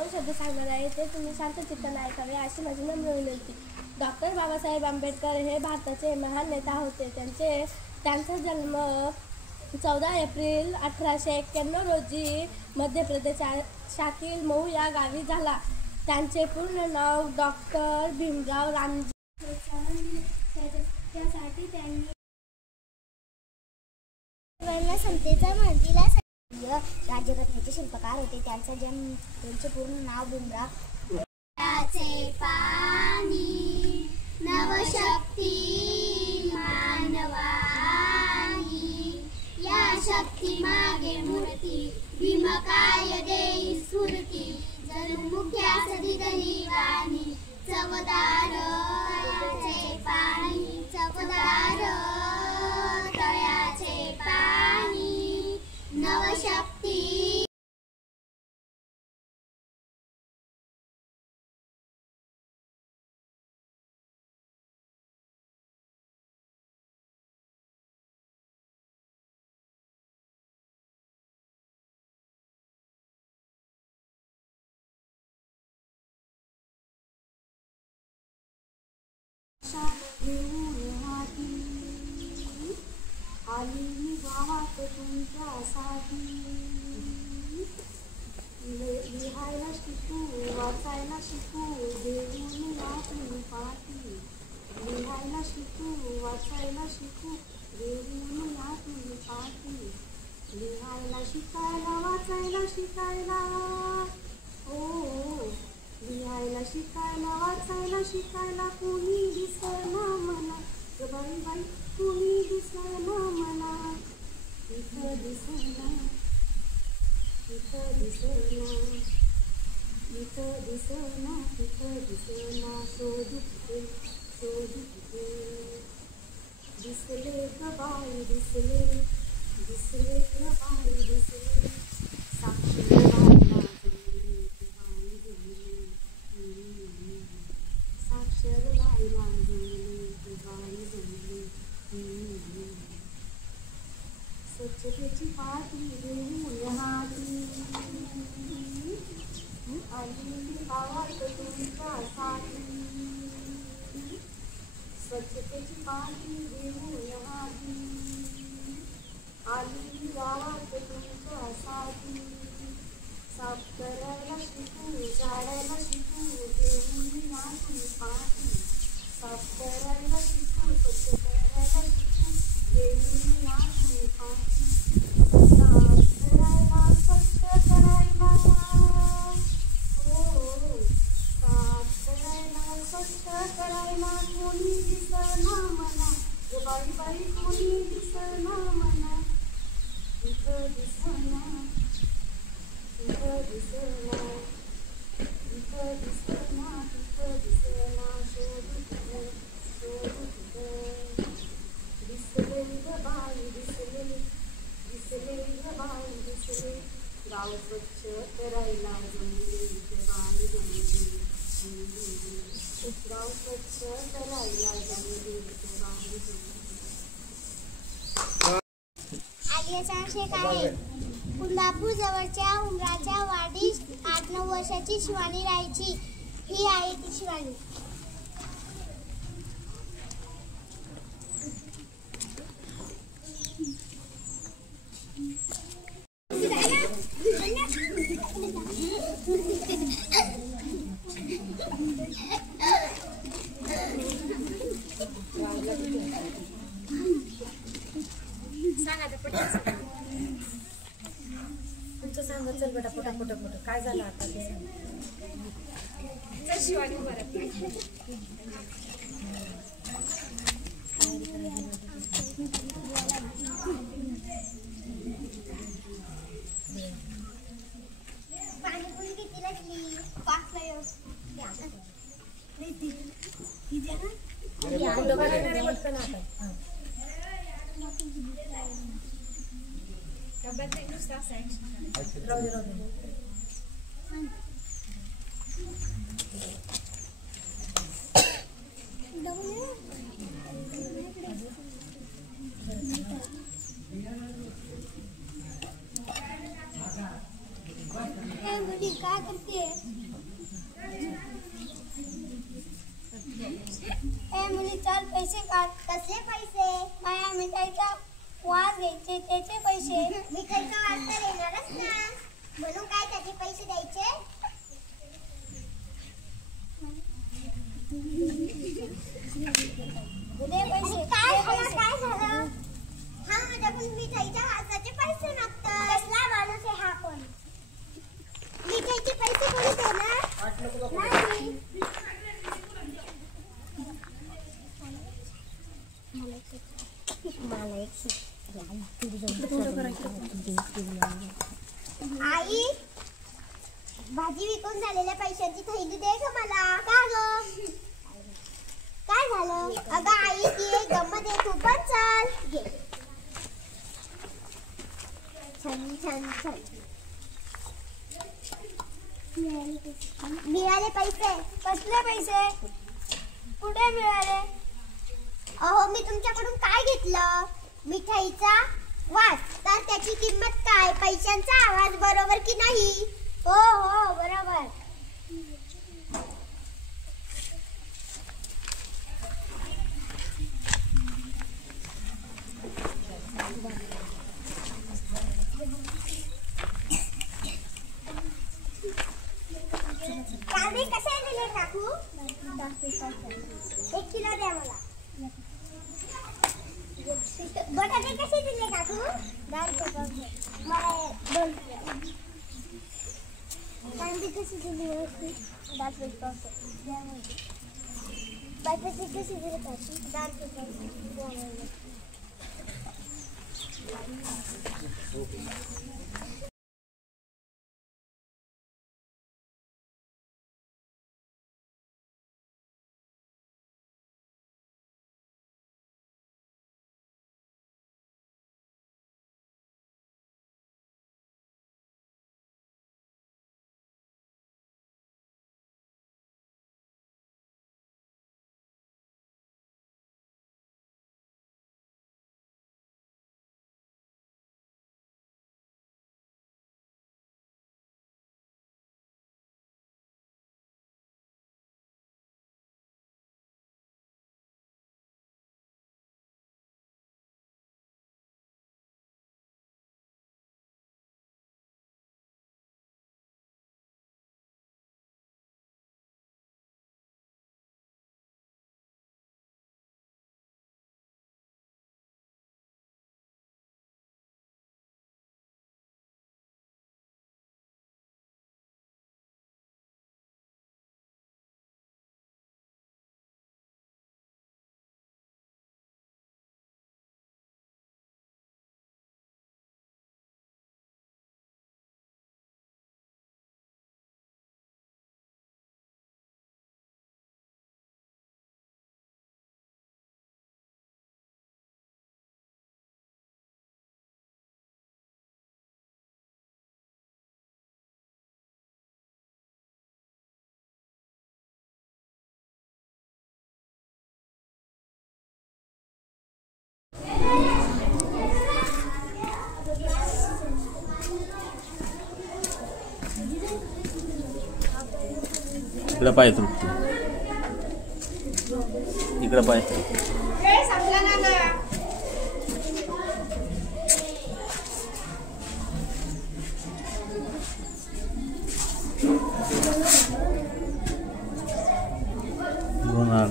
दोन शब्द सांगणार आहे ते तुम्ही शांत चित्ताने ऐकावे अशी माझी नम्र विनंती. डॉक्टर बाबासाहेब आंबेडकर हे भारताचे महान नेता होते. त्यांचा जन्म 14 एप्रिल 1891 रोजी मध्य प्रदेशातील मऊ या गावी झाला. त्यांचे पूर्ण नाव डॉक्टर भीमराव रामजी. त्यासाठी त्यांनी समतेचा म्हणतीला राज्यघटनेचे शिल्पकार होते. त्यांचे पूर्ण नाव भीमराव. पाणी नवशक्ती मानवानी या शक्ती मागे मूर्ती भीमकाय देई स्फूर्ती जन्मुख्या सदिदली वाणी चवदार तळ्याचे पाणी चवदार तळ्याचे पाणी नवशक्ती. आली मी गावात तुमच्यासाठी लिहायला शिकू वाचायला शिकू देऊन वाचून पाठी लिहायला शिकू वाचायला शिकू देऊन वाचून पाठी लिहायला शिकायला वाचायला शिकायला लिहायला शिकायला वाचायला शिकायला कोणी दिसेना मला बाई बाई कोणी दिसेना मला इथं दिसेना इथं दिसेना इथं दिसेना इथं दिसेना शोधते शोधते दिसले ग बाई दिसले दिसले ग बाई दिसले साक्षी साक्षर व्हायला जमले बाई जमले स्वच्छतेची पाठी देऊन हाती आली गावात तुमच्यासाठी स्वच्छतेची पाठी देऊन हाती आली गावात तुमच्यासाठी साफ करायला शिकू झाडायला शिकू देऊन नाचून पाठी साफ करायला शिकू स्वच्छ करायला शिकू देऊन नाचून पाठी साफ करायला स्वच्छ करायला साफ करायला स्वच्छ करायला कोणी दिसेना मला बाई बाई कोणी दिसेना मला इथं दिसेना इथं दिसेना इथं दिसेना इथं दिसेना शोधते शोधते दिसले ग बाई दिसले दिसले ग बाई दिसले गाव स्वच्छ करायला जमले बाई जमले गाव स्वच्छ करायला जमले बाई जमले. आलिया शेख आहे. कुंदापूर जवळच्या उमराच्या वाडीत 8-9 वर्षाची शिवानी राहायची. ही आहे ती शिवानी. तुमचं सांगा चल बेटा पोटा पोटा पोटा काय झालं आता ते सांग. शिवानी परत पाणीपुरी किती लागली? 5 Hey, मुली काय करते? ए मुली चल पैसे काढ. कसले पैसे? माया मिठाईचा वास घ्यायचे त्याचे पैसे. मिठाईचा वास तर येणारच ना, म्हणून काय त्याचे पैसे द्यायचे? दे पैसे. काय झालं? हा माझ्याकडून मिठाईच्या वासाचे पैसे मागतात. कसला माणूस आहे हा कोण? मिठाईचे पैसे कोणी देणार? नाही. आई भाजी विकून झालेल्या पैशांची थैली दे ग मला. का ग? काय झालं? अगं आई ती एक गंमत आहे, तू पण चल. घे. छान छान छान. मिळाले पैसे? कसले पैसे? कुठे मिळाले? अहो मी तुमच्याकडून काय घेतलं? मिठाईचा वास. तर त्याची किंमत काय? पैशांचा आवाज, बरोबर की नाही? हो हो बरोबर. कांदे कसे दिले काकू? 1 किलो द्या मला. बटाटे कसे दिले काकू? 10 रुपये. मला 2 रुपये. कांदे कसे दिले? 10 रुपये. बटाटे कसे दिले काकू? 10 रुपये. इकडं पाय तू, इकडं पाय. होणार